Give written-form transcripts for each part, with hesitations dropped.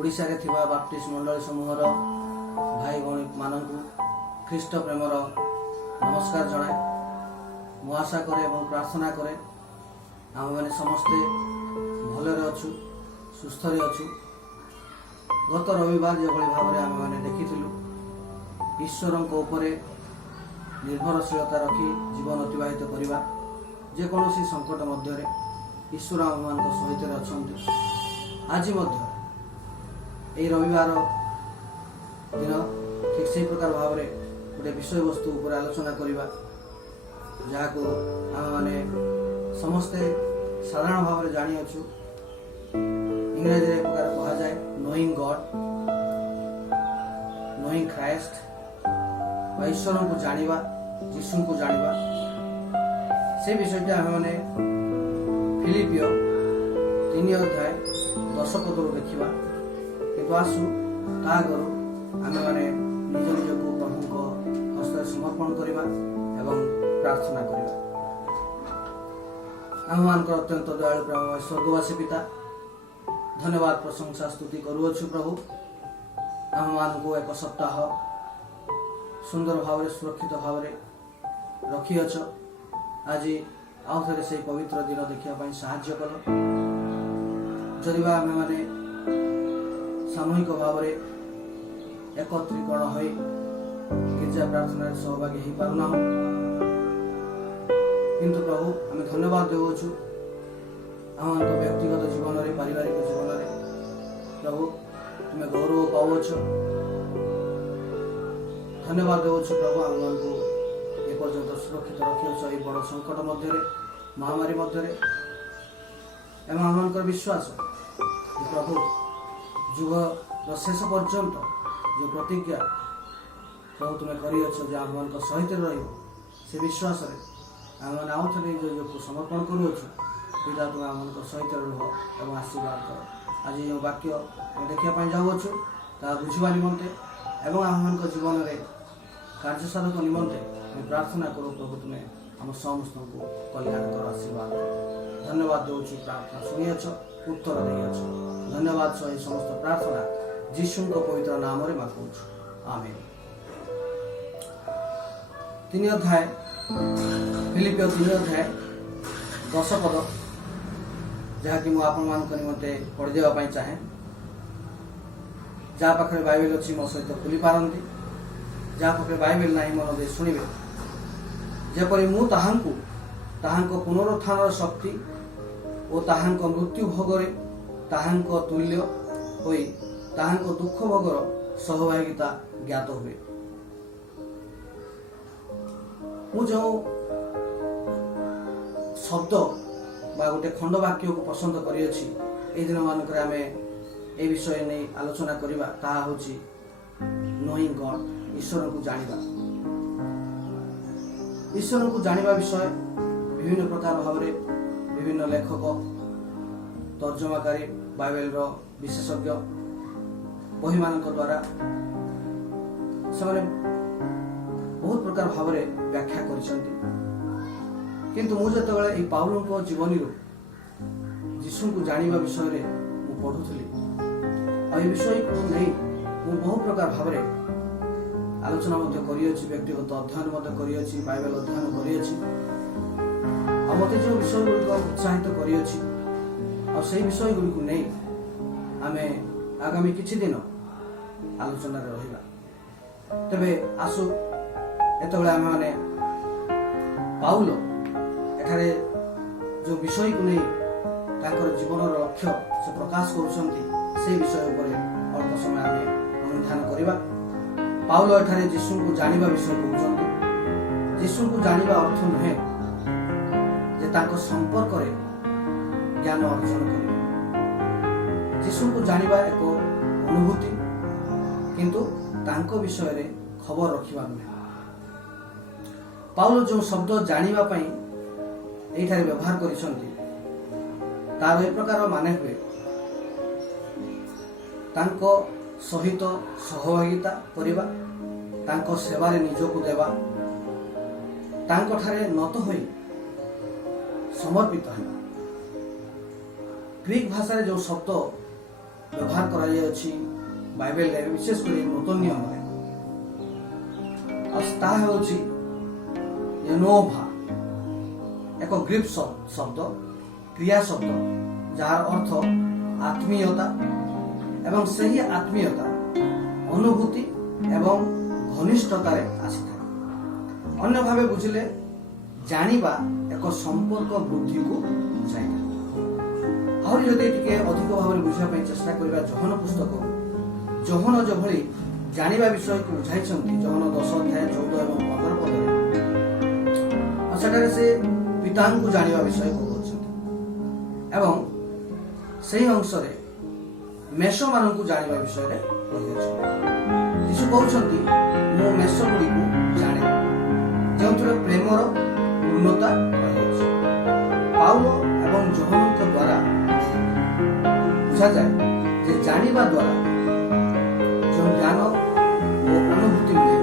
ओडिशा रे थिबा बाप्टिस्ट मंडली समूहर भाई भौणी मानकु ख्रीष्ट प्रेमर नमस्कार जनाए। मु आशा करे और प्रार्थना करे आम मैंने समस्ते भलरे अच्छु सुस्थ अच्छु। गत रविवार जो भाव में आम मैंने देखिलु ईश्वर निर्भरशीलता रखी जीवन अतिबाहित करवा जेकोसी संकट मध्य ईश्वर आम मान सहित अच्छा। आज यही रविवार दिन ठीक से प्रकार भाव में गोटे विषय वस्तु उपर आलोचना करवा जहाँ को आम मैंने समस्ते साधारण भाव में जानी अच्छु। इंग्रजी एक प्रकार कहा जाए नोइंग गॉड, नोइंग क्राइस्ट, ईश्वर को जानिबा, यीशु को जानिबा। से विषय आम मैंने फिलिपियो 3 अध्याय 10 पद देखा। किंतु आसु ता करू आम मैंने निज निज को प्रभु को हस्त समर्पण करवा एवं प्रार्थना करवा। आम मान अत्यंत दयालु प्रेम स्वर्गवासी पिता धन्यवाद प्रशंसा स्तुति करुअछु प्रभु। आम मान को एक सप्ताह सुंदर भाव सुरक्षित भाव रखिअछ। आज आउ थे से पवित्र दिन देखापी साहाय्य कल। जदि आम मैंने सामूहिक भाव एकत्रीकरण हो गिर्जा प्रार्थना सहभागी हो पारना, किंतु प्रभु आम धन्यवाद देवछु आम व्यक्तिगत जीवन में पारिवारिक जीवन में प्रभु तुम्हें गौरव पाओछ। धन्यवाद देवछु प्रभु आम मान को एपर्यंत सुरक्षित रखिछ ये बड़ संकट मध्य महामारी मध्य एवं आम विश्वास प्रभु जुग शेष पर्यंत जो प्रतिज्ञा प्रभु तुम्हें कर आम सहित से विश्वास आम मैंने आउ थे निज समर्पण करुच्छू। पिता तुम आम सहित रुह और आशीर्वाद कर। आज जो वाक्य देखापी जाऊँ ता बुझा निमंते एवं आम जीवन में कार्यसाधक निमंते प्रार्थना करूँ प्रभु तुम्हें आम समस्त को कल्याण कर आशीर्वाद कर। धन्यवाद देउछु प्रार्थना शुणियाछ उत्तर देइछ। धन्यवाद सह समस्त प्रार्थना यीशु पवित्र नाम रे मागुछु आमेन। 3 अध्याय फिलिपियो 3 अध्याय 10 पद जहाँकि मुझे आपण मान निमंते पढ़ी देवाई चाहे। जहाँ पाखे बाइबल अच्छी मो सहित खुली पारती, जहाँ पाखे बाइबल ना मन दे शुणवे। जेपरी मु ताहांको पुनरुत्थान शक्ति और ताहांको मृत्यु भोगरे ताहांको तुल्य होई ताहांको दुख भोगर सहभागिता ज्ञात हुए। मु जो शब्द बा गोटे खंड वाक्य को पसंद करियछि ए दिन मानक आम ए विषय नहीं आलोचना करवा ताहा होछि नोइंग गॉड, ईश्वर को जानिबा। ईश्वर को जानिबा विषय विभिन्न प्रकार भाव विभिन्न लेखक तर्जमाकारी बाइबल रो विशेषज्ञ बही मान द्वारा से बहुत प्रकार भाव व्याख्या करिसंती। किंतु मु जतबेले पाउल जीवनी यीशु को जानिबा विषय रे मु पढ़ुथली आ विषय को नहीं मु बहुत प्रकार भाव आलोचना करियछि, व्यक्तिगत अध्ययन करियछि, बाइबल अध्ययन करियछि। आ मते जो विषय गुड़िक उत्साहित करियछि आ से विषय गुड़िक नहीं आमे आगामी किछि दिन आलोचना रहिबा। तबे आसु एतबेले आमे माने पाउल एठारे जो विषय को नहीं तांकर जीवन लक्ष्य से प्रकाश करुछंती से विषय उपरे अल्प समय आमे अनुध्यान करिबा। पाउल एठारे यीशु को जानिबा विषय कहउछंती। यीशु को जानिबा अर्थ नुहे जे तांको संपर्क रे ज्ञान अर्जन करिबा। यीशु को जानिबा एक अनुभूति, किंतु तांको विषय रे खबर रखिबा नुहे। पाउल जो शब्द जानिबा पई एठारे व्यवहार करिसंती तार एक प्रकार माने हुए तांको सहित सहभागिता करिबा, तांको सेवारे निजको देवा, तांको ठारे नत होई समर्पित है। ग्रीक भाषा जो शब्द ବ୍ୟବହାର କରାଯାଉଛି ବାଇବେଲରେ, ବିଶେଷ କରି ନୂତନ ନିୟମରେ। ଆଉ ତାହା ହେଉଛି ଏନୋଭା, ଏକ ଗ୍ରୀକ ଶବ୍ଦ, କ୍ରିୟା ଶବ୍ଦ, ଯାହାର ଅର୍ଥ ଆତ୍ମୀୟତା ଏବଂ ସେହି ଆତ୍ମୀୟତା ଅନୁଭୂତି ଏବଂ ଘନିଷ୍ଠତାରେ ଆସିଥାଏ। ଅନ୍ୟ ଭାବେ ବୁଝିଲେ ଜାଣିବା ଏକ ସମ୍ପର୍କ ବୃଦ୍ଧିକୁ ବୁଝାଇଥାଏ। ଆହୁରି ଯଦି ଟିକେ ଅଧିକ ଭାବରେ ବୁଝିବା ପାଇଁ ଚେଷ୍ଟା କରିବା ଯୋହନ ପୁସ୍ତକ, ଯୋହନ ଯେଭଳି ଜାଣିବା ବିଷୟକୁ ବୁଝାଇଛନ୍ତି ଯୋହନ 10 ଅଧ୍ୟାୟ 14 ଏବଂ 15 ପଦରେ, ଆଉ ସେଠାରେ ସେ ପିତାଙ୍କୁ ଜାଣିବା ବିଷୟ କହୁଛନ୍ତି ଏବଂ ସେହି ଅଂଶରେ ମେଷମାନଙ୍କୁ ଜାଣିବା ବିଷୟରେ କହିଅଛନ୍ତି। ଯୀଶୁ କହୁଛନ୍ତି, ମୁଁ ମେଷଗୁଡ଼ିକୁ ଜାଣେ, ଯେଉଁଥିରେ ପ୍ରେମର ପୂର୍ଣ୍ଣତା ରହିଅଛି। ପାଉଲ ଏବଂ ଯୋହନଙ୍କ ଦ୍ୱାରା ବୁଝାଯାଏ ଯେ ଜାଣିବା ଦ୍ୱାରା ଯେଉଁ ଜ୍ଞାନ ଓ ଅନୁଭୂତି ମିଳେ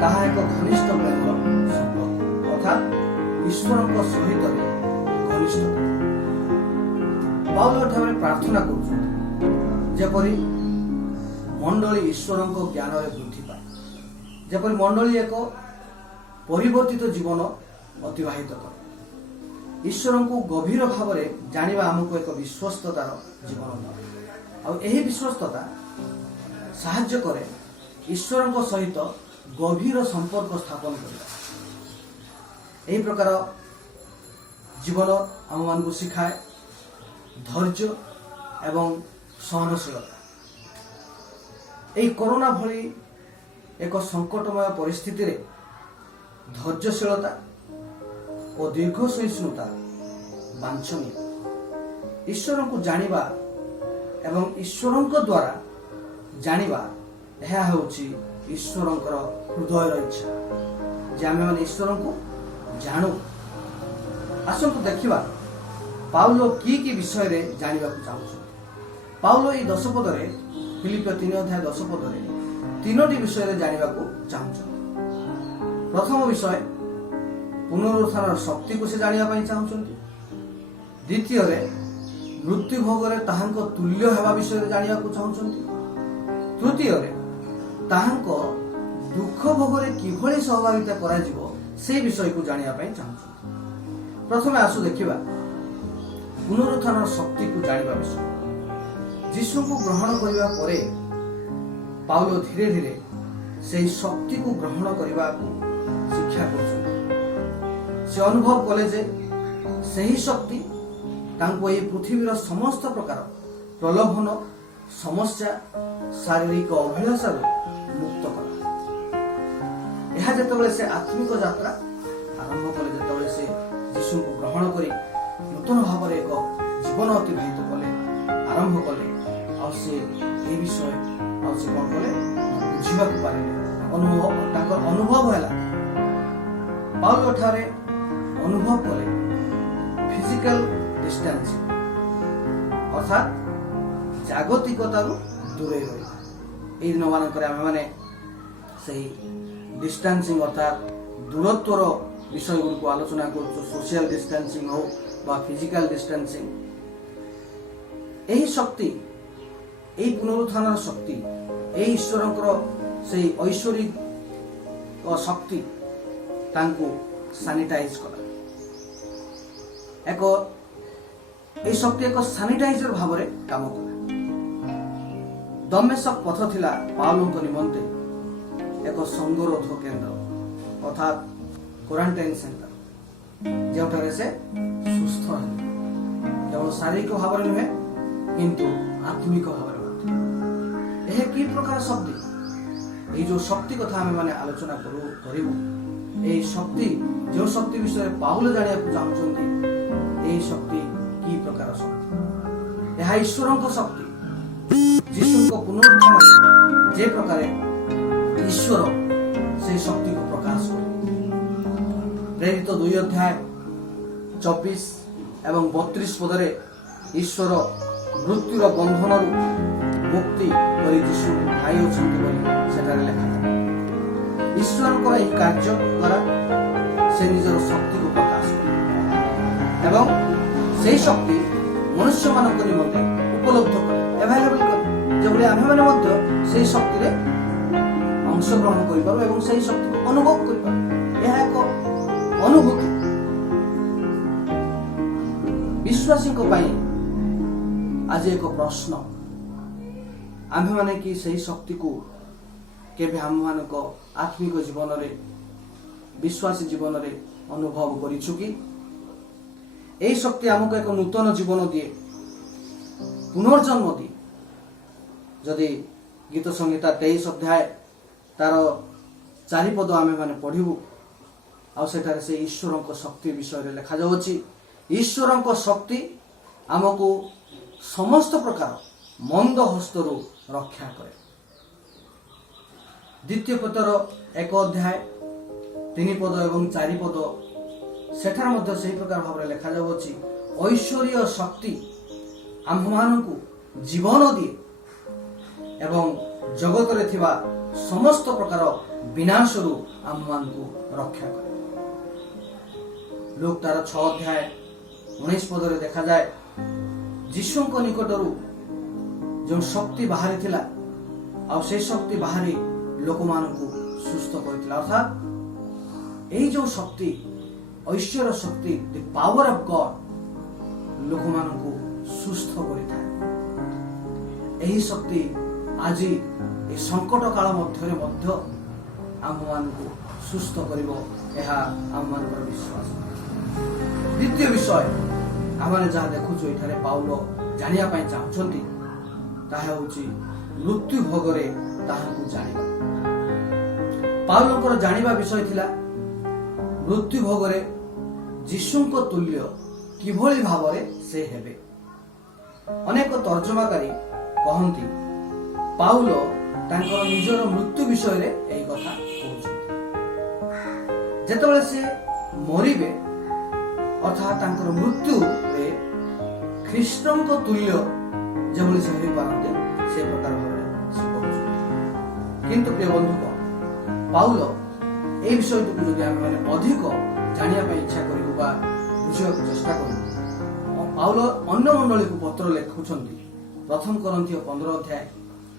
ତାହା ଏକ ଘନିଷ୍ଠ ପ୍ରେମର ସମ୍ପର୍କ, ଅର୍ଥାତ୍ ଈଶ୍ୱରଙ୍କ ସହିତ ଘନିଷ୍ଠତା। ପାଉଲ ଏଠାରେ ପ୍ରାର୍ଥନା କରୁଛନ୍ତି ଯେପରି ମଣ୍ଡଳୀ ଈଶ୍ୱରଙ୍କ ଜ୍ଞାନରେ ବୃଦ୍ଧି ପାଏ, ଯେପରି ମଣ୍ଡଳୀ ଏକ ପରିବର୍ତ୍ତିତ ଜୀବନ ଅତିବାହିତ କରେ। ଈଶ୍ୱରଙ୍କୁ ଗଭୀର ଭାବରେ ଜାଣିବା ଆମକୁ ଏକ ବିଶ୍ୱସ୍ତତାର ଜୀବନ ଦେବ, ଆଉ ଏହି ବିଶ୍ୱସ୍ତତା ସାହାଯ୍ୟ କରେ ଈଶ୍ୱରଙ୍କ ସହିତ ଗଭୀର ସମ୍ପର୍କ ସ୍ଥାପନ କରିବା। ଏହି ପ୍ରକାର ଜୀବନ ଆମମାନଙ୍କୁ ଶିଖାଏ ଧୈର୍ଯ୍ୟ ଏବଂ ସହନଶୀଳତା। ଏହି କରୋନା ଭଳି ଏକ ସଙ୍କଟମୟ ପରିସ୍ଥିତିରେ ଧୈର୍ଯ୍ୟଶୀଳତା ଓ ଦୀର୍ଘ ସହିଷ୍ଣୁତା ବାଞ୍ଛନୀୟ। ଈଶ୍ୱରଙ୍କୁ ଜାଣିବା ଏବଂ ଈଶ୍ୱରଙ୍କ ଦ୍ୱାରା ଜାଣିବା, ଏହା ହେଉଛି ଈଶ୍ୱରଙ୍କର ହୃଦୟର ଇଚ୍ଛା ଯେ ଆମେମାନେ ଈଶ୍ୱରଙ୍କୁ ଜାଣୁ। ଆସନ୍ତୁ ଦେଖିବା ପାଉଲ କି ବିଷୟରେ ଜାଣିବାକୁ ଚାହୁଁଛନ୍ତି। ପାଉଲ ଏହି 10 ପଦରେ, ଫିଲିପିୟ 3 ଅଧ୍ୟାୟ 10 ପଦରେ 3ଟି ବିଷୟରେ ଜାଣିବାକୁ ଚାହୁଁଛନ୍ତି। ପ୍ରଥମ ବିଷୟ, ପୁନରୁତ୍ଥାନର ଶକ୍ତିକୁ ସେ ଜାଣିବା ପାଇଁ ଚାହୁଁଛନ୍ତି। ଦ୍ୱିତୀୟରେ, ମୃତ୍ୟୁ ଭୋଗରେ ତାହାଙ୍କ ତୁଲ୍ୟ ହେବା ବିଷୟରେ ଜାଣିବାକୁ ଚାହୁଁଛନ୍ତି। ତୃତୀୟରେ, ତାହାଙ୍କ ଦୁଃଖ ଭୋଗରେ କିଭଳି ସହଭାଗିତା କରାଯିବ ସେ ବିଷୟକୁ ଜାଣିବା ପାଇଁ ଚାହୁଁଛନ୍ତି। ପ୍ରଥମେ ଆସୁ ଦେଖିବା ପୁନରୁତ୍ଥାନର ଶକ୍ତିକୁ ଜାଣିବା ବିଷୟ। ଯୀଶୁଙ୍କୁ ଗ୍ରହଣ କରିବା ପରେ ପାଉଲ ଧୀରେ ଧୀରେ ସେହି ଶକ୍ତିକୁ ଗ୍ରହଣ କରିବାକୁ ଶିକ୍ଷା କରୁଛନ୍ତି। ସେ ଅନୁଭବ କଲେ ଯେ ସେହି ଶକ୍ତି ତାଙ୍କୁ ଏହି ପୃଥିବୀର ସମସ୍ତ ପ୍ରକାର ପ୍ରଲୋଭନ, ସମସ୍ୟା, ଶାରୀରିକ ଅଭିଳାଷାରୁ ମୁକ୍ତ କଲା। ଏହା ଯେତେବେଳେ ସେ ଆତ୍ମିକ ଯାତ୍ରା ଆରମ୍ଭ କଲେ, ଯେତେବେଳେ ସେ ଯୀଶୁଙ୍କୁ ଗ୍ରହଣ କରି ନୂତନ ଭାବରେ ଏକ ଜୀବନ ଅତିବାହିତ କଲେ, ଆରମ୍ଭ କଲେ, ଆଉ ସେ ଏହି ବିଷୟ ଆଉ ସେ କଣ କଲେ ବୁଝିବାକୁ ପାରିଲେ। ତାଙ୍କର ଅନୁଭବ ହେଲା, ପାଉଲ ଠାରେ ଅନୁଭବ କଲେ ଫିଜିକାଲ ଡିଷ୍ଟାନ୍ସିଂ, ଅର୍ଥାତ୍ ଜାଗତିକତାରୁ ଦୂରେଇ ରହିବା। ଏହି ଦିନ ମାନଙ୍କରେ ଆମେମାନେ ସେହି ଡିଷ୍ଟାନ୍ସିଂ ଅର୍ଥାତ୍ ଦୂରତ୍ୱର ବିଷୟ ଗୁଡ଼ିକୁ ଆଲୋଚନା କରୁଛୁ। ସୋସିଆଲ ଡିଷ୍ଟାନ୍ସିଂ ହଉ ବା ଫିଜିକାଲ ଡିଷ୍ଟାନ୍ସିଂ। ଏହି ଶକ୍ତି, ଏହି ପୁନରୁତ୍ଥାନର ଶକ୍ତି, ଏହି ଈଶ୍ୱରଙ୍କର ସେହି ଐଶ୍ୱରିକ ଶକ୍ତି ତାଙ୍କୁ ସାନିଟାଇଜ କଲା। ଏହି ଶକ୍ତି ଏକ ସାନିଟାଇଜର ଭାବରେ କାମ କଲା। ଦମେଶକ ପଥ ଥିଲା ପାଉଲଙ୍କ ନିମନ୍ତେ ଏକ ସଙ୍ଗରୋଧ କେନ୍ଦ୍ର, ଅର୍ଥାତ୍ କ୍ୱାରେଣ୍ଟାଇନ୍ ସେଣ୍ଟର, ଯେଉଁଠାରେ ସେ ସୁସ୍ଥ ହେଲେ, କେବଳ ଶାରୀରିକ ଭାବରେ ନୁହେଁ କିନ୍ତୁ ଆତ୍ମିକ ଭାବରେ ମଧ୍ୟ। ଏହା କି ପ୍ରକାର ଶକ୍ତି? ଏହି ଯେଉଁ ଶକ୍ତି କଥା ଆମେ ମାନେ ଆଲୋଚନା କରିବୁ, ଏହି ଶକ୍ତି, ଯେଉଁ ଶକ୍ତି ବିଷୟରେ ପାଉଲ ଜାଣିବାକୁ ଚାହୁଁଛନ୍ତି, ଏହି ଶକ୍ତି କି ପ୍ରକାର ଶକ୍ତି? ଏହା ଈଶ୍ୱରଙ୍କ ଶକ୍ତି। ଯୀଶୁଙ୍କ ପୁନରୁତ୍ଥାନ ଯେ ପ୍ରକାରେ ଈଶ୍ୱର ସେହି ଶକ୍ତିକୁ ପ୍ରକାଶ କଲେ। ପ୍ରେରିତ 2 ଅଧ୍ୟାୟ 24 ଏବଂ 32 ପଦରେ ଈଶ୍ୱର ମୃତ୍ୟୁର ବନ୍ଧନରୁ ମୁକ୍ତି କରି ଯୀଶୁଙ୍କୁ ପାଇଅଛନ୍ତି ବୋଲି ସେଠାରେ ଲେଖାଥାଏ। ଈଶ୍ୱରଙ୍କର ଏହି କାର୍ଯ୍ୟ ଦ୍ୱାରା ସେ ନିଜର ଶକ୍ତିକୁ ପ୍ରକାଶ କଲେ ଏବଂ ସେହି ଶକ୍ତି ମନୁଷ୍ୟମାନଙ୍କ ନିମନ୍ତେ ଉପଲବ୍ଧ କଲେ, ଆଭେଲେବଲ যেভাবে ଆମେମାନେ ମଧ୍ୟ ସେହି ଶକ୍ତିରେ ଅଂଶଗ୍ରହଣ କରିପାରୁ ଏବଂ ସେହି ଶକ୍ତିକୁ ଅନୁଭବ କରିପାରୁ। ଏହା ଏକ ଅନୁଭୂତି। ବିଶ୍ୱାସୀଙ୍କ ପାଇଁ ଆଜି ଏକ ପ୍ରଶ୍ନ, ଆମ୍ଭେମାନେ କି ସେହି ଶକ୍ତିକୁ କେବେ ଆମମାନଙ୍କ ଆତ୍ମିକ ଜୀବନରେ, ବିଶ୍ୱାସୀ ଜୀବନରେ ଅନୁଭବ କରିଛୁ କି? ଏହି ଶକ୍ତି ଆମକୁ ଏକ ନୂତନ ଜୀବନ ଦିଏ, ପୁନର୍ଜନ୍ମ ଦିଏ। ଯଦି ଗୀତ ସଂହିତା 23 ଅଧ୍ୟାୟ ତାର 4 ପଦ ଆମେମାନେ ପଢିବୁ, ଆଉ ସେଠାରେ ସେ ଈଶ୍ୱରଙ୍କ ଶକ୍ତି ବିଷୟରେ ଲେଖାଯାଉଛି। ଈଶ୍ୱରଙ୍କ ଶକ୍ତି ଆମକୁ ସମସ୍ତ ପ୍ରକାର ମନ୍ଦ ହସ୍ତରୁ ରକ୍ଷା କରେ। ଦ୍ୱିତୀୟ ପେତର 1 ଅଧ୍ୟାୟ 3 ପଦ ଏବଂ 4 ପଦ ସେଠାରେ ମଧ୍ୟ ସେହି ପ୍ରକାର ଭାବରେ ଲେଖାଯାଉଅଛି। ଐଶ୍ୱରୀୟ ଶକ୍ତି ଆମ୍ଭମାନଙ୍କୁ ଜୀବନ ଦିଏ ଏବଂ ଜଗତରେ ଥିବା ସମସ୍ତ ପ୍ରକାର ବିନାଶରୁ ଆମ୍ଭମାନଙ୍କୁ ରକ୍ଷା କରେ। ଲୁକ୍ ତାର 6 ଅଧ୍ୟାୟ 19 ପଦରେ ଦେଖାଯାଏ, ଯୀଶୁଙ୍କ ନିକଟରୁ ଯେଉଁ ଶକ୍ତି ବାହାରିଥିଲା ଆଉ ସେ ଶକ୍ତି ବାହାରି ଲୋକମାନଙ୍କୁ ସୁସ୍ଥ କରିଥିଲା। ଅର୍ଥାତ୍ ଏହି ଯେଉଁ ଶକ୍ତି, ଐଶ୍ୱର ଶକ୍ତି, ଦି ପାୱାର ଅଫ୍ ଗଡ୍ ଲୋକମାନଙ୍କୁ ସୁସ୍ଥ କରିଥାଏ। ଏହି ଶକ୍ତି ଆଜି ଏ ସଙ୍କଟ କାଳ ମଧ୍ୟରେ ମଧ୍ୟ ଆମ୍ଭମାନଙ୍କୁ ସୁସ୍ଥ କରିବ, ଏହା ଆମମାନଙ୍କର ବିଶ୍ୱାସ। ଦ୍ୱିତୀୟ ବିଷୟ ଆମେ ଯାହା ଦେଖୁଛୁ ଏଠାରେ ପାଉଲ ଜାଣିବା ପାଇଁ ଚାହୁଁଛନ୍ତି, ତାହା ହେଉଛି ମୃତ୍ୟୁ ଭୋଗରେ ତାହାଙ୍କୁ ଜାଣିବା। ପାଉଲଙ୍କର ଜାଣିବା ବିଷୟ ଥିଲା ମୃତ୍ୟୁ ଭୋଗରେ ଯୀଶୁଙ୍କ ତୁଲ୍ୟ କିଭଳି ଭାବରେ ସେ ହେବେ। ଅନେକ ତର୍ଜମାକାରୀ କହନ୍ତି ପାଉଲ ତାଙ୍କର ନିଜର ମୃତ୍ୟୁ ବିଷୟରେ ଏହି କଥା କହୁଛନ୍ତି। ଯେତେବେଳେ ସେ ମରିବେ, ଅର୍ଥାତ୍ ତାଙ୍କର ମୃତ୍ୟୁରେ ଖ୍ରୀଷ୍ଟଙ୍କ ତୁଲ୍ୟ ଯେଭଳି ସେ ହୋଇପାରନ୍ତି ସେ ପ୍ରକାର ଭାବରେ ସେ କହୁଛନ୍ତି। କିନ୍ତୁ ପ୍ରିୟ ବନ୍ଧୁକ, ପାଉଲ এই বিষয়টিକୁ ଯଦି ଆମେମାନେ ଅଧିକ ଜାଣିବା ପାଇଁ ଇଚ୍ଛା କରିବୁ ବା ବୁଝିବାକୁ ଚେଷ୍ଟା କରିବୁ, ପାଉଲ ଅନ୍ୟ ମଣ୍ଡଳୀକୁ ପତ୍ର ଲେଖୁଛନ୍ତି। ପ୍ରଥମ କରନ୍ଥୀୟ 15 ଅଧ୍ୟାୟ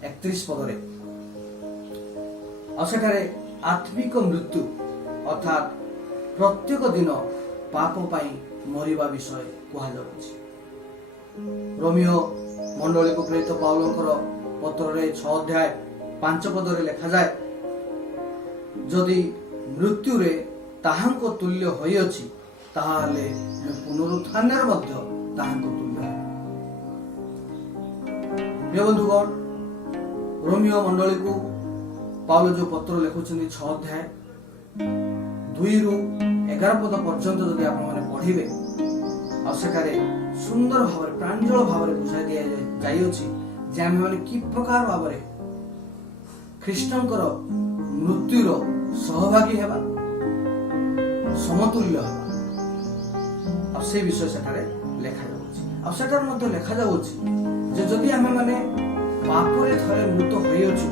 31 ପଦରେ, ଆଉ ସେଠାରେ ଆତ୍ମିକ ମୃତ୍ୟୁ ଅର୍ଥାତ୍ ପ୍ରତ୍ୟେକ ଦିନ ପାପ ପାଇଁ ମରିବା ବିଷୟ କୁହାଯାଉଛି। ରୋମିଓ ମଣ୍ଡଳୀକୁ ପ୍ରେରିତ ପାଉଲଙ୍କର ପତ୍ରରେ 6 ଅଧ୍ୟାୟ 5 ପଦରେ ଲେଖାଯାଏ, ଯଦି ମୃତ୍ୟୁରେ ତାହାଙ୍କ ତୁଲ୍ୟ ହୋଇଅଛି, ତାହେଲେ ପୁନରୁତ୍ଥାନରେ ମଧ୍ୟ ତାହାଙ୍କ ତୁଲ୍ୟ ହେବ। ପ୍ରିୟ ବନ୍ଧୁଗଣ, ରୋମିଓ ମଣ୍ଡଳୀକୁ ପାଉଲ ଯେଉଁ ପତ୍ର ଲେଖୁଛନ୍ତି 6 ଅଧ୍ୟାୟ 2ରୁ 11 ପଦ ପର୍ଯ୍ୟନ୍ତ ଯଦି ଆପଣମାନେ ପଢିବେ, ଆଉ ସେଠାରେ ସୁନ୍ଦର ଭାବରେ ପ୍ରାଞ୍ଜଳ ଭାବରେ ବୁଝାଇ ଦିଆଯାଇଅଛି ଯେ ଆମେମାନେ କି ପ୍ରକାର ଭାବରେ ଖ୍ରୀଷ୍ଟଙ୍କର ମୃତ୍ୟୁର ସହଭାଗୀ ହେବା, ସମତୁଲ୍ୟ ହେବା, ଆଉ ସେ ବିଷୟ ସେଠାରେ ଲେଖାଯାଉଛି। ଆଉ ସେଠାରେ ମଧ୍ୟ ଲେଖାଯାଉଛି ଯେ ଯଦି ଆମେମାନେ ପାପରେ ଥରେ ମୃତ ହୋଇଅଛୁ,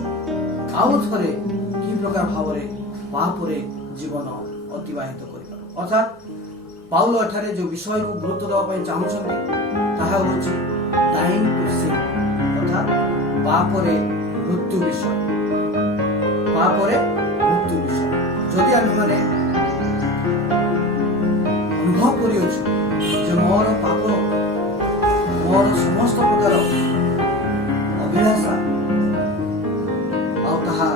ଆଉ ଥରେ କି ପ୍ରକାର ଭାବରେ ପାପରେ ଜୀବନ ଅତିବାହିତ କରିପାରୁ। ଅର୍ଥାତ୍ ପାଉଲ ଏଠାରେ ଯେଉଁ ବିଷୟକୁ ଗୁରୁତ୍ୱ ଦେବା ପାଇଁ ଚାହୁଁଛନ୍ତି ତାହା ହେଉଛି ଡାଇଂ ଟୁ ସିନ୍, ଅର୍ଥାତ୍ ପାପରେ ମୃତ୍ୟୁ ବିଷୟ। ପାପରେ ମୃତ୍ୟୁ ବିଷୟ ଯଦି ଆମେମାନେ ଅନୁଭବ କରିଅଛୁ ଯେ ମୋର ପାପ, ମୋର ସମସ୍ତ ପ୍ରକାର ଅଭିଳାଷା ଆଉ ତାହା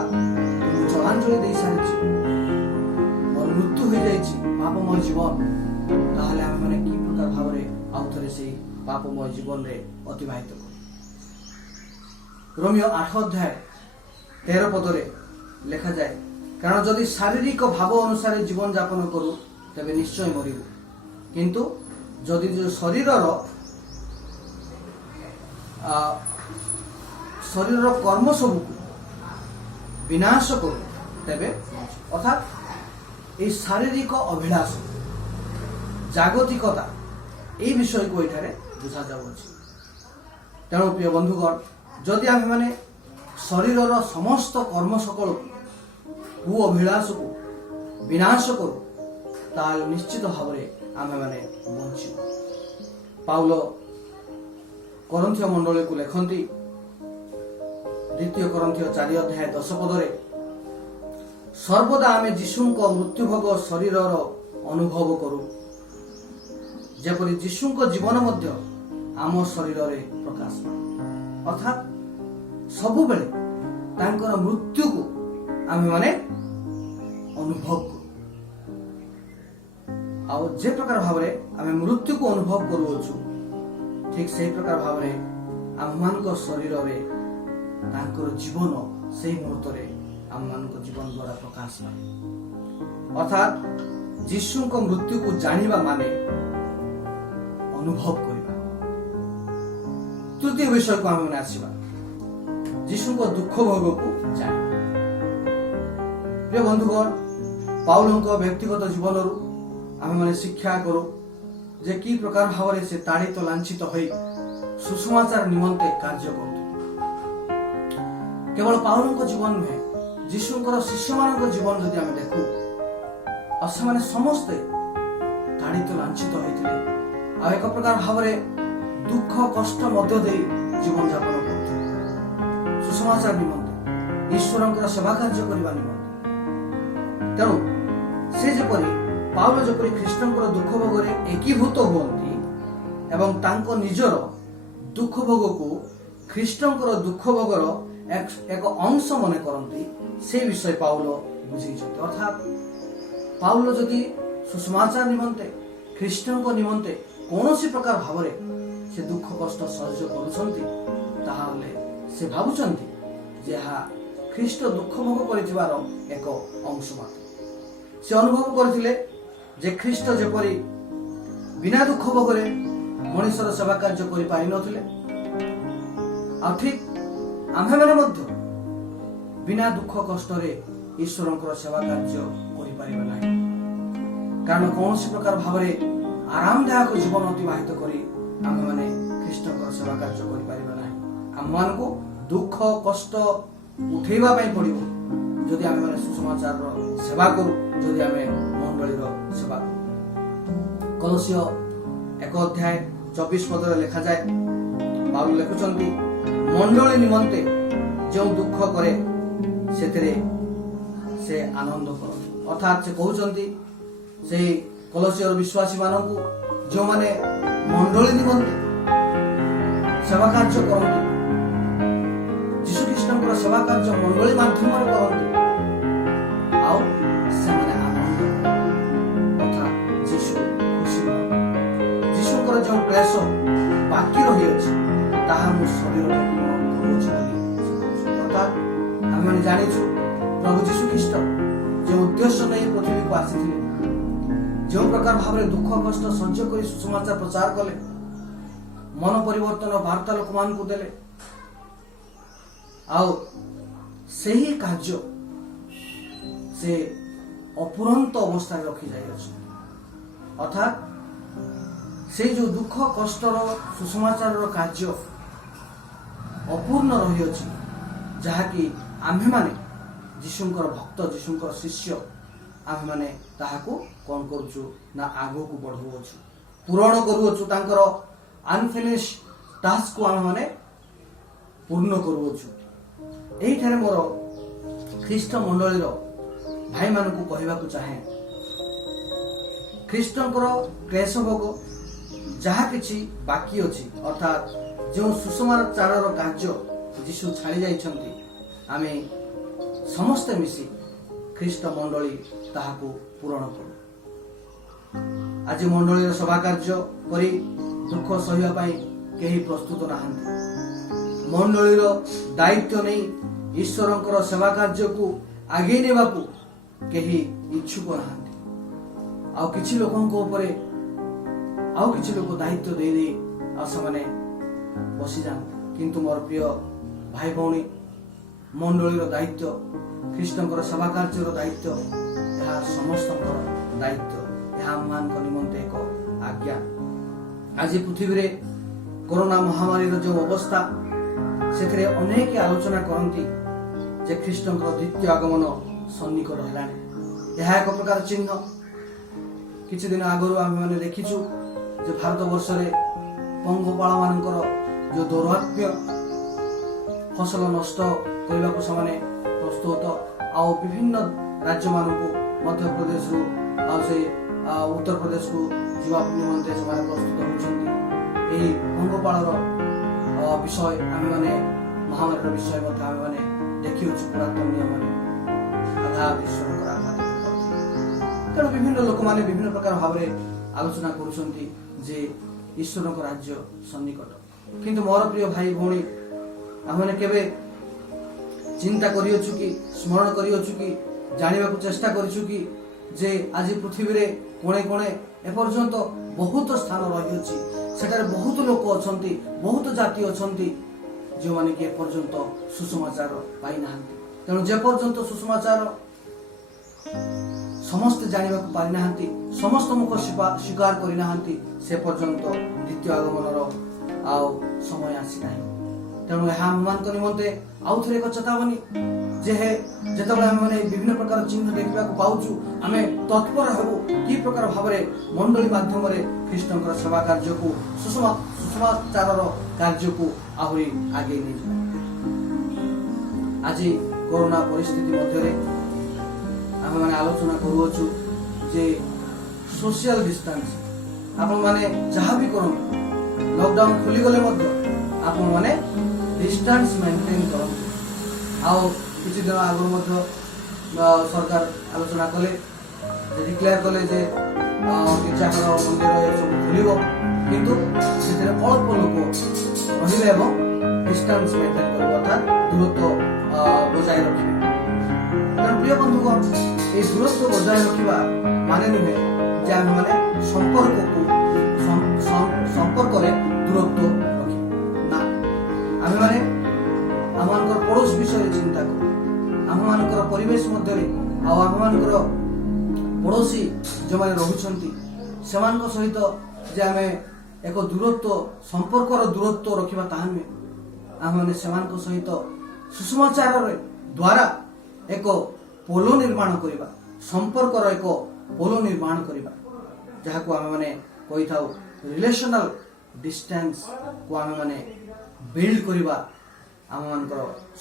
ଜଳାଞ୍ଜଳି ଦେଇ ସାରିଛି, ମୋର ମୃତ୍ୟୁ ହୋଇଯାଇଛି, ପାପମୟ ଜୀବନ, ତାହେଲେ ଆମେମାନେ କି ପ୍ରକାର ଭାବରେ ଆଉ ଥରେ ସେଇ ପାପମୟ ଜୀବନରେ ଅତିବାହିତ କରୁ। ରୋମିଓ 8 ଅଧ୍ୟାୟ 13 ପଦରେ ଲେଖାଯାଏ, କାରଣ ଯଦି ଶାରୀରିକ ଭାବ ଅନୁସାରେ ଜୀବନ ଯାପନ କରୁ ତେବେ ନିଶ୍ଚୟ ମରିବୁ, କିନ୍ତୁ ଯଦି ଶରୀରର କର୍ମ ସବୁକୁ ବିନାଶ କରୁ ତେବେ, ଅର୍ଥାତ୍ এই ଶାରୀରିକ ଅଭିଳାଷ, ଜାଗତିକତା, এই ବିଷୟକୁ ଏଠାରେ ବୁଝାଯାଉଛି। ତେଣୁ ପ୍ରିୟ ବନ୍ଧୁଗଣ, ଯଦି ଆମେମାନେ ଶରୀରର ସମସ୍ତ କର୍ମ ସକଳକୁ କୁ ଅଭିଳାଷକୁ ବିନାଶ କରୁ, ତାହେଲେ ନିଶ୍ଚିତ ଭାବରେ ଆମେମାନେ ବଞ୍ଚିବୁ। ପାଉଲ କରନ୍ଥୀୟ ମଣ୍ଡଳୀକୁ ଲେଖନ୍ତି द्वितीय करंथियो 4 अध्याय 10 पदरे सर्वदा आमे जीशुंक मृत्युभोग शरीरर अनुभव करू जेपरि जीशुंक जीवन मध्य आम शरीर प्रकाश पाए अर्थात सबु बेले तांकर मृत्यु को आमे माने अनुभव करू आ जे प्रकार भावरे आमे मृत्यु को अनुभव करूछु ठीक से प्रकार भावरे आम मानक शरीर रे तांकर जीवन से मुहूर्त रे आम मानक जीवन द्वारा प्रकाश पाए अर्थात जीशुंक मृत्यु को जानिबा माने अनुभव करिबा। तृतीय विषय को आमे आसीबा जीशुंक दुख भोग को जानि। प्रिय बंधुगण पाउलंक व्यक्तिगत जीवन आमे माने शिक्षा करू जे की प्रकार भावरे से ताड़ित लांछित होई सुसमाचार निमंते कार्य करथि। केवल पाउलंक जीवन नुहे जीशुंकर शिष्य मानक जीवन जदि आमे देखू आ से समस्ते ताड़ित लांछित होइथिले आ एक प्रकार भावरे दुख कष्ट मध्य दे जीवन यापन करथि सुसमाचार निमंते ईश्वरंकर सेवा कार्य करबा निमंते। तेणु से जेपरि पाउल जेपरि ख्रीष्टंकर दुख भोगरे एकीभूत हुअन्ति एवं तांको निजर दुख भोग को ख्रीष्टंकर दुख भोगर एक अंश मने करन्ति से विषय पाउल बुझैछन्ति। अर्थात पाउल जदि सुसमाचार निमंते ख्रीष्टंक निमंते कौनसी प्रकार भावरे से दुख कष्ट सहज करुछन्ति ताहाले से भाबुछन्ति जे हा ख्रीष्ट दुख भोग करिथिबार एक अंश मात्र। से अनुभव करथिले जे ख्रीष्ट जेपरि बिना दुख भोगरे मनुष्यर सेवा कार्य करि पारि नथिले आ ठीक आम्भे माने मध्य बिना दुख कष्ट रे ईश्वरंकर सेवा कार्य करि पारिबा नाही कारण कौनसी प्रकार भावरे आरामदायक जीवन अतिबाहित करी आम्भे माने ख्रीष्टंकर सेवा कार्य करि पारिबा नाही। आम मानको दुख कष्ट उठेबा पई पड़िबो जदि आमे माने सुसमाचार सेवा करू जदि आमे मंडलीर सेवा करू। कलसियो 1 अध्याय 24 पदरे लिखा जाए पाउल लिखुचंती मंडली निमंते जो दुख करे सेतरे से आनंद कर। अर्थात से कहउचंती से कलसियर विश्वासी मानकु जो माने मंडली निमंते सेवा कार्य करंती यीशु ख्रीष्टंकर सेवा कार्य मंडली माध्यम रे करंती आउ से माने आनंद अर्थात यीशु खुशी यीशुकर जो क्लेश बाकी रही अछि ताहा मो शरीर रे करूछ बोली अर्थात हम माने जानिछु प्रभु यीशु ख्रीष्ट जो उद्देश्य नै पृथ्वी को आसीथिले जो प्रकार भाव दुख कष्ट सह्य कर सुसमाचार प्रचार कले मन परिवर्तन वार्ता लोक मान को देले आउ सही कार्य से अपुरंत अवस्था रखी जाय अछि। अर्थात से जो दुख कष्टर सुसमाचार कार्य अपूर्ण रही अछि जहा कि आम्भे माने यीशुंकर भक्त यीशुंकर शिष्य आम्भे माने ताहाको कोन करछु ना आगो को बढ़ौछु पूर्ण करूछु तांकर अनफिनिश टास्क को आम्भे माने पूर्ण करूछु। एही थारे मोर ख्रीष्ट मंडलीर भाई मानकु कहिबाकु चाहे ख्रीष्टंकर क्लेश भोग जहा किछि बाकी अछि अर्थात जो सुसमाचारर कार्य यीशु छाड़ी जाइछन्ति आमे समस्त मिसी ख्रीष्ट मंडली ताहाको पूर्ण करू। आज मंडलीर सभा कार्य करी दुख सहिया पाई केही प्रस्तुत नाहंती मंडलीर दायित्व नै ईश्वरंकर सेवा कार्य को आगे नेबाकू केही इच्छुक नाहंती आउ किछि लोकंक ऊपर आउ किछि लोक दायित्व दे दे आ समाने बसी जांती किंतु मोर प्रिय भाई भौणी मंडलीर दायित्व ख्रीष्टंकर सेवा कार्यर दायित्व यह समस्तंकर दायित्व यह मान निमंते एक आज्ञा। आज पृथ्वी रे कोरोना महामारी जो अवस्था से अनेक आलोचना करती जे ख्रीष्टंकर द्वितीय आगमन सन्निकट हेलानी यह एक प्रकार चिन्ह। किछि दिन आगरु आमे माने देखिछु जे भारत वर्ष रे पंगपाल मानकर जो दौरात्म्य फसल नष्ट करने को से प्रस्तुत आउ विभिन्न राज्य मानक मध्य प्रदेश रु से उत्तर प्रदेश को जीवा निमंते से प्रस्तुत होती भंगपाल विषय आम मैंने महामारी विषय आम देखी पुरातन नियम आघात ईश्वर आघात तेणु विभिन्न लोक मैंने विभिन्न प्रकार भाव आलोचना कर ईश्वर राज्य सन्निकट किंतु मोर प्रिय भाई भौणी आम केवे चिंता करियछु कि स्मरण करियछु कि जानिबा को चेष्टा करिछु कि जे आज पृथ्वी रे कोणे कोणे एपर्यंत बहुत स्थान रही अछि सेटारे बहुत लोक अछंती बहुत जाति अछंती जो माने कि एपर्यंत सुसमाचार पाई नाहंती तेणु जे पर्यंत सुसमाचार समस्त जानिबा को पारि नाहंती समस्त मुख स्वीकार करि नाहंती से पर्यंत द्वितीय आगमनर आउ समय आसी नाही तेणु यह आम निमंते आउ थे एक चेतावनी जे जितेबाला आम मैंने विभिन्न प्रकार चिन्ह देखा पाचु आम तत्पर हेबु कि प्रकार भाव मंडली मध्यम ख्रीष्टर सेवा कार्य को सुसमाचार कार्य को आहरी आगे नहीं आज कोरोना परिस्थिति मध्य आम मैंने आलोचना करुछु जे सोशल डिस्टेंस आपण माने जहाँ भी करूँ लॉकडाउन खोली गले आपण माने डिस्टेंस मेंटेन करते आउ किसी दिन आगु सरकार आलोचना कले डिक्लेयर कले जे गिरजाघर मंदिर सब खुल किंतु से अल्प लोक रही डिस्टेंस मेंटेन कर अर्थात दूरत्व बजाय रखिए तेणु प्रिय बंधुगण ये दूरत्व बजाय रखा माने नुहे जे आम मैंने संपर्क दूरत्व रखी ना आम मैंने आम पड़ोश विषय चिंता करूँ आम मान परिवेश मध्य आम मान पड़ोशी जो मैंने रोचंती से सहित जे आम एक दूरत्व संपर्कर दूरत्व रखा ताहा नुहे आम मैंने सहित सुसमाचार द्वारा एक पोलो निर्माण करवा संपर्कर एक पोलो निर्माण करवा जहाँ को आम मैंने कही था रिलेशनल डिस्टेंस को आम मैंने बिल्ड करवा आम मान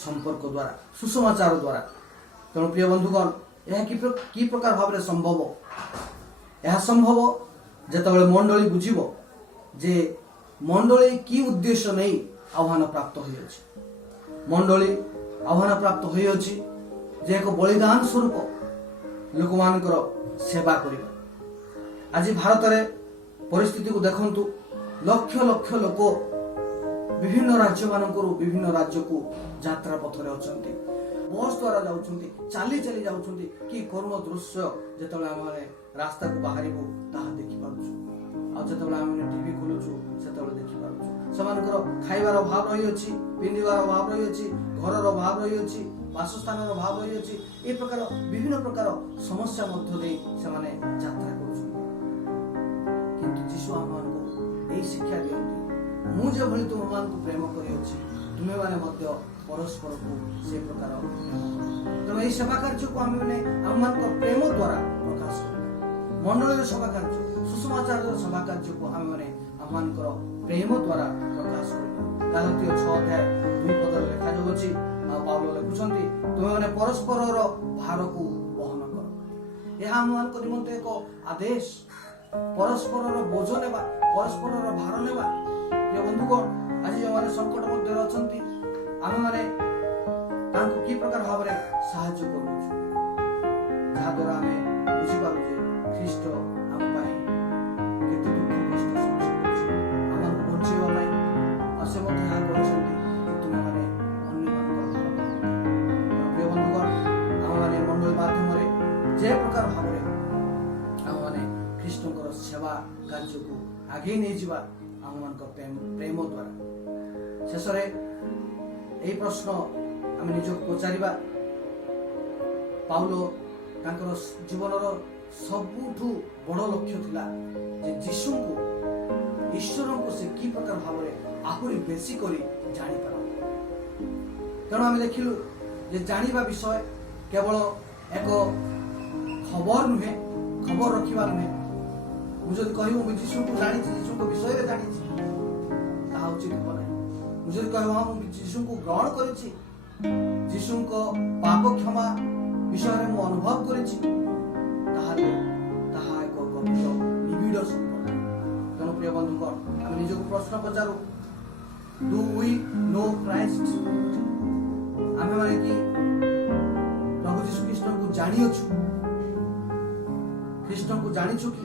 संपर्क द्वारा सुसमाचार द्वारा तेणु प्रिय बंधुगण यह कि प्रकार भाव संभव यह संभव जितेबाला मंडली बुझीब जे मंडली की उद्देश्य नहीं आह्वान प्राप्त होइछि मंडली आह्वान प्राप्त होइछि जे एक बलिदान स्वरूप लोक मानकर सेवा करिबा आज भारत रे परिस्थिति को देखंतु लक्ष लक्ष लोक विभिन्न राज्य मानकर विभिन्न राज्य को यात्रा पथरे अछंती बस द्वारा जाउछंती चाली चली जाउछंती कि कर्म दृश्य जेतबेला आमे रास्ता को बाहरिबो ताहा देखि पारुछु आ जेतबेला आमे टीवी खोलुछु सेतबेला देखि पारुछु समानकर खाइबार अभाव रही अछि पिंदिबार अभाव रही अछि घरर अभाव रही अछि वासस्थानर अभाव रही अछि ए प्रकार विभिन्न प्रकार समस्या मध्य दे से माने यात्रा करूछु किंतु यीशु आमनको एई शिक्षा दियंती मु जे भली तुम मान को प्रेम करी अछि तुमे माने मध्य परस्पर को से प्रकार तो एई सेवा कार्य को हम माने हम मान को प्रेम द्वारा प्रकाश करबा मंडलीर सेवा कार्य सुसमाचार सेवा कार्य को हम माने हम मान को प्रेम द्वारा प्रकाश करबा गलातिया 6 अध्याय 2 पद लिखा जो अछि पाउलो लिखुछंती तुमे माने परस्परर भार को वहन कर यह हम मान को निमंते एक आदेश परस्परर बोझ नेबा परस्परर भार नेबा बंधुगण आज जो संकट मध्य अच्छा आम मैंने कि प्रकार भाव साहाय्य करूँ जहाँ द्वारा आम बुझीपार ख्रीष्ट आम केते दुख कष्ट सहन आम बचाई से तुम मैंने प्रिय बंधुगण आम मैंने मंडल मध्यम जे प्रकार भाव आम मैंने ख्रीष्टर सेवा कार्य को आगे नहीं जावा आम मान प्रेम द्वारा शेष यही प्रश्न आम निजक पचारिबा पाउलो तांकर जीवनर सबुठु बड़ लक्ष्य थिला जे यीशु को ईश्वर को से की प्रकार भाव आहुरी बेसी करी जानी पार तेणु आम देखिलु जे जानिबा विषय केवल एक खबर नुहे खबर रखिबा नुहे मुझे कहूँ यीशु को जानी यीशु को विषय जानी उचित हम ना मुझे कह यीशु को ग्रहण करिछि यीशु को पाप क्षमा विषय में अनुभव करिछि ताहाले ताहा एक गभीर निबिड़ संपर्क। तेणु प्रिय बंधुगण आम निजक प्रश्न पचारू डू वी नो क्राइस्ट आम माने कि प्रभु यीशु कृष्ण को जानी अछु कृष्ण को जानी छु कि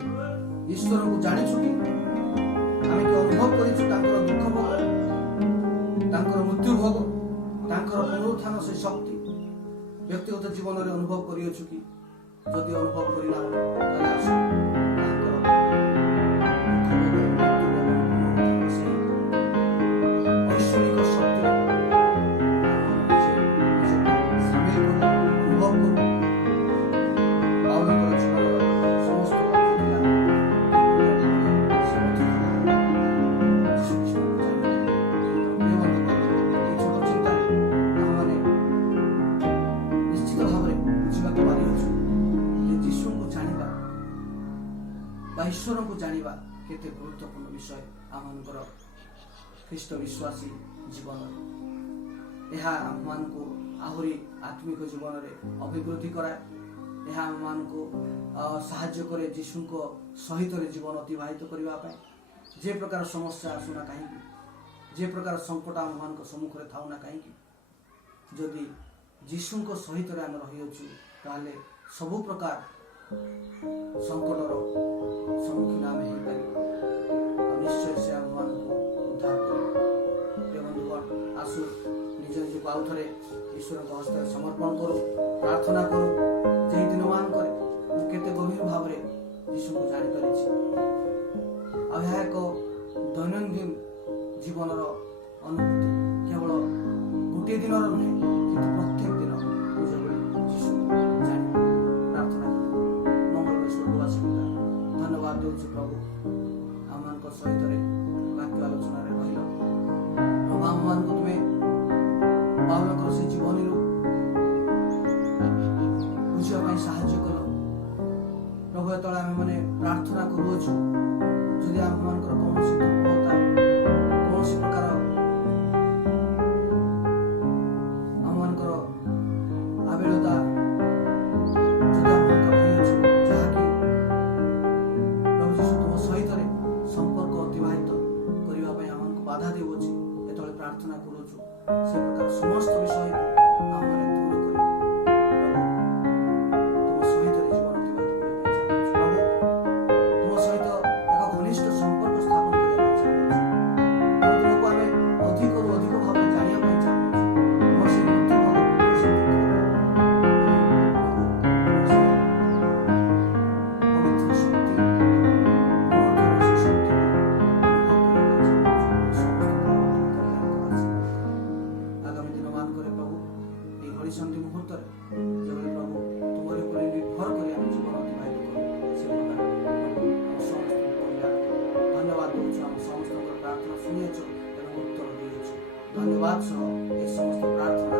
ईश्वर को जानी छु कि आम कि अनुभव करिछु तांकर दुख भोग तांकर मृत्यु भोग तांकर पुनरुत्थान से शक्ति व्यक्तिगत जीवन में अनुभव करिछु कि जदि अनुभव करिना ताले आसु तांकर दुख भोग मृत्यु एवं ईश्वर को जानिबा केते गुरुत्वपूर्ण विषय आमनकर ख्रीष्ट विश्वासी जीवन यह आम को आहुरी आत्मिक जीवन में अभिवृद्धि कराए यह आम को साहाय्य करे यीशु को सहित जीवन अतिबाहित करने जे प्रकार समस्या आसुना कहीं जे प्रकार संकट आम मान सम्मुखें थाउना कहीं जदि यीशु को सहित आम रहीचु ताले सबु प्रकार संकटर सम्मुखीन आम हो पार निश्चय से आम मान को उद्धार कर बंधुगण आसु निज निज को आउ थे ईश्वर हस्त समर्पण करू प्रार्थना करू जे दिन मान करे केते गभीर भाव में यीशु को जानी पारि एक दैनंदिन जीवन अनुभूति केवल गोटे दिन नुहे कि प्रत्येक दिन यीशु को जानी प्रार्थना मंगल स्वर्गवासी धन्यवाद देउछु प्रभु आम सहित वाक्य आलोचना रही प्रभु आम मान को तुम्हें पावलकर से जीवन बुझापी साहाय्य कल प्रभु ये आम मैंने प्रार्थना करुचु जदि आम मान कौन दुर्बलता कौन प्रकार आम मान आबिलता जदि आम जहाँकि प्रभु जीशु तुम सहित संपर्क अतिबाहित करने आम बाधा देउछि ये प्रार्थना करुचु से प्रकार समस्त विषय आम दूर कर तुम सहित जीवन अतिबाहित करने प्रभु तुम सहित एक घनिष्ठ संपर्क स्थापन करने तुमको आम अधिक अधिक भाव जाना चाहूँ से मृत्यु पवित्र शक्ति आगामी दिन मान करे प्रभु ये घड़ी मुहूर्त जब प्रभु तुम्हारे ऊपर निर्भर कर जीवन अतिबाहित करूँ से प्रकार समस्त धन्यवाद दूँ आम समस्त प्रार्थना शुणीच और उत्तर दिए धन्यवाद सह ये समस्त प्रार्थना